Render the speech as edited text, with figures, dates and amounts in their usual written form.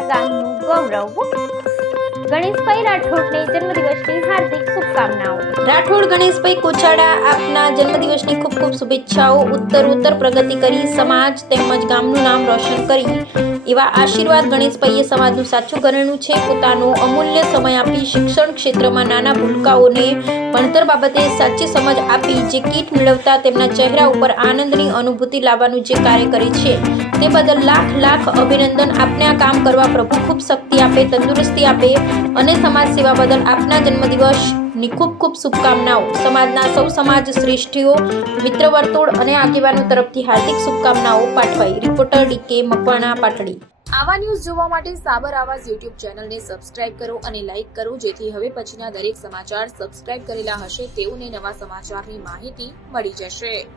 અમારા ગામનું ગૌરવ। ગણેશભાઈ રાઠોડને જન્મદિવસની હાર્દિક શુભકામનાઓ। રાઠોડ ગણેશભાઈ કોચાડા, આપના જન્મદિવસની ખૂબ ખૂબ શુભેચ્છાઓ। ઉત્તરોત્તર પ્રગતિ કરી સમાજ તેમજ ગામનું નામ રોશન કરી એવા આશીર્વાદ ગણેશભાઈએ સમાજનું સાચું ઘરેણું છે। પોતાનો અમૂલ્ય સમય આપી શિક્ષણ ક્ષેત્રમાં નાના ભૂલકાઓને ભણતર બાબતે સાચી સમજ આપી જે કીટ મેળવતા તેમના ચહેરા ઉપર આનંદની અનુભૂતિ લાવવાનું જે કાર્ય કરે છે તે બદલ લાખ લાખ અભિનંદન। આપને આ કામ કરવા પ્રભુ ખૂબ શક્તિ આપે, તંદુરસ્તી આપે અને સમાજ સેવા બદલ આપના જન્મદિવસની ખૂબ ખૂબ શુભકામનાઓ। સમાજના સૌ સમાજ શ્રેષ્ઠીઓ, મિત્ર વર્તુળ અને આગેવાનો તરફથી હાર્દિક શુભકામનાઓ પાઠવાઈ। Reporter decay Makwana, Patdi. આવા ન્યૂઝ જોવા માટે સાબર આવાઝ યુટ્યુબ ચેનલને સબસ્ક્રાઇબ કરો અને લાઇક કરો, જેથી હવે પછીના દરેક સમાચાર સબસ્ક્રાઇબ કરેલા હશે તેઓને નવા સમાચારની માહિતી મળી જશે।